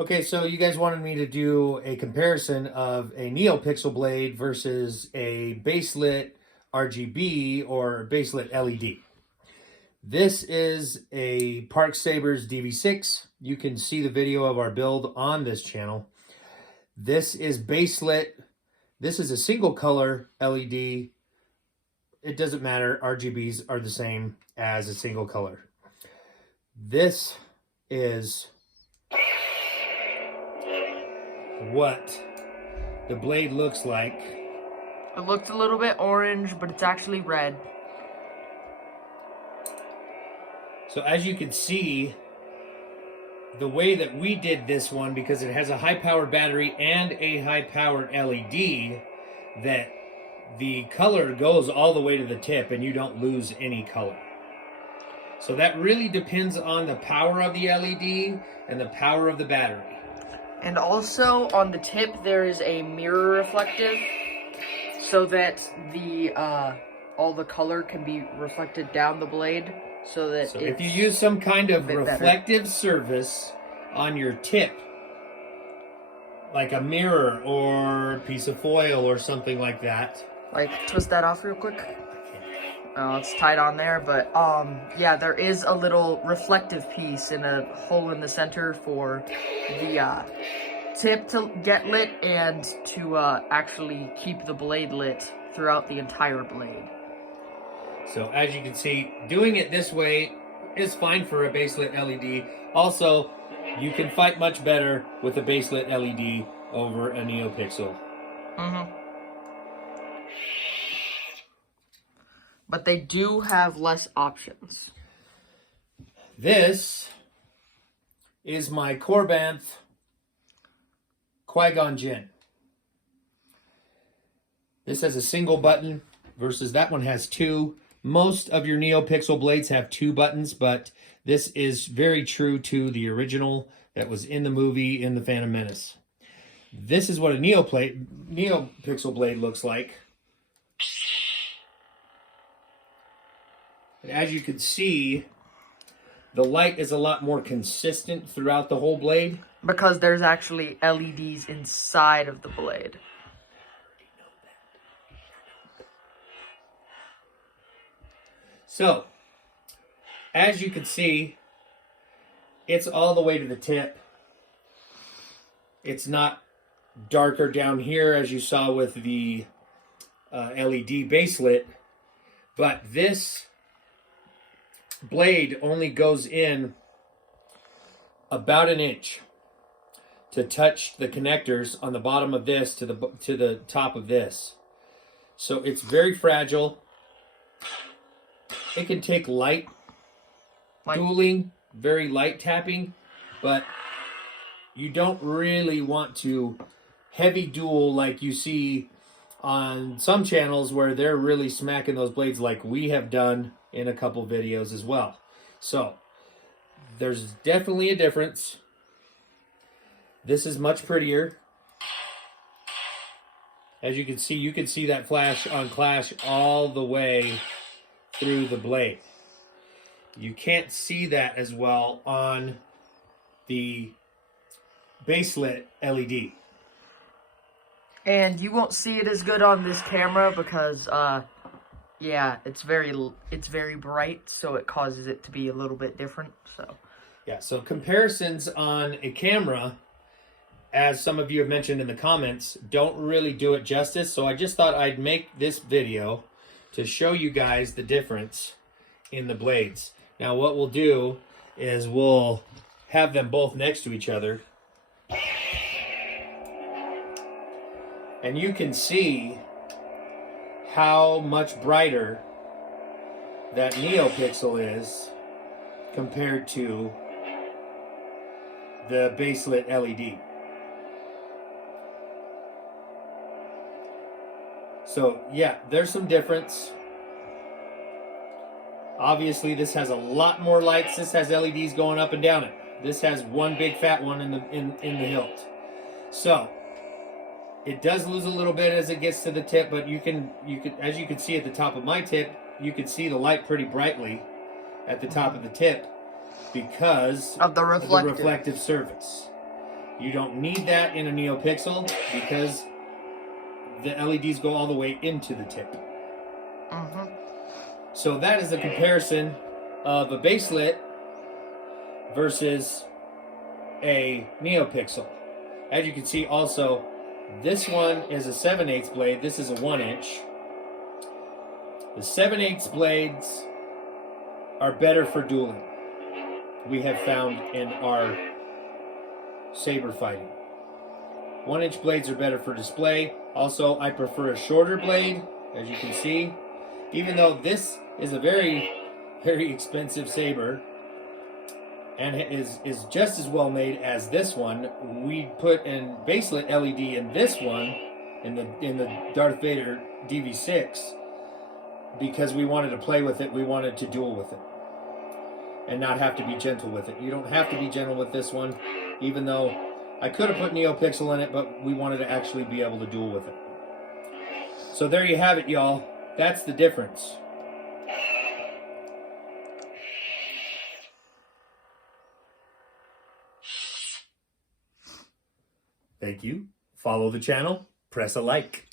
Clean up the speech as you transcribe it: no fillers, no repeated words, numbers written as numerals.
Okay, so you guys wanted me to do a comparison of a NeoPixel blade versus a baselit RGB or baselit LED. This is a Lightsabers DV6. You can see the video of our build on this channel. This is baselit. This is a single color LED. It doesn't matter. RGBs are the same as a single color. This is what the blade looks like. It looked a little bit orange, but it's actually red. So as you can see, the way that we did this one, because it has a high-powered battery and a high-powered LED, that the color goes all the way to the tip and you don't lose any color. So that really depends on the power of the LED and the power of the battery. And also on the tip there is a mirror reflective, so that the all the color can be reflected down the blade. So If you use some kind of reflective surface on your tip, like a mirror or a piece of foil or something like that. Like, twist that off real quick. Oh, it's tied on there, but yeah, there is a little reflective piece in a hole in the center for the tip to get lit and to actually keep the blade lit throughout the entire blade. So as you can see, doing it this way is fine for a baselit LED. Also, you can fight much better with a baselit LED over a NeoPixel. But they do have less options. This is my Corbanth Qui-Gon Jinn. This has a single button versus that one has two. Most of your NeoPixel blades have two buttons, but this is very true to the original that was in the movie in The Phantom Menace. This is what a NeoPixel blade looks like. And as you can see, the light is a lot more consistent throughout the whole blade. Because there's actually LEDs inside of the blade. So, as you can see, it's all the way to the tip. It's not darker down here as you saw with the LED baselit, but this blade only goes in about an inch to touch the connectors on the bottom of this to the top of this. So it's very fragile. It can take light dueling, very light tapping, but you don't really want to heavy duel like you see on some channels where they're really smacking those blades like we have done in a couple videos as well. So there's definitely a difference. This is much prettier. As you can see that flash on Clash all the way through the blade. You can't see that as well on the baselit LED. And you won't see it as good on this camera because yeah, it's very bright, so it causes it to be a little bit different. So yeah, so comparisons on a camera, as some of you have mentioned in the comments, don't really do it justice. So I just thought I'd make this video to show you guys the difference in the blades. Now what we'll do is we'll have them both next to each other. And you can see how much brighter that NeoPixel is compared to the baselit LED. So yeah, there's some difference. Obviously this has a lot more lights. This has LEDs going up and down it. This has one big fat one in the hilt. So it does lose a little bit as it gets to the tip, but you can as you can see at the top of my tip, you can see the light pretty brightly at the top of the tip because of the reflective surface. You don't need that in a NeoPixel because the LEDs go all the way into the tip. So that is a comparison of a baselit versus a NeoPixel. As you can see also, this one is a 7/8 blade, this is a 1-inch. The 7/8 blades are better for dueling, we have found in our saber fighting. 1-inch blades are better for display. Also, I prefer a shorter blade, as you can see. Even though this is a very, very expensive saber and is just as well made as this one, we put in baselit LED in this one, in the Darth Vader DV6, because we wanted to play with it, we wanted to duel with it, and not have to be gentle with it. You don't have to be gentle with this one, even though I could have put NeoPixel in it, but we wanted to actually be able to duel with it. So there you have it, y'all. That's the difference. Thank you. Follow the channel. Press a like.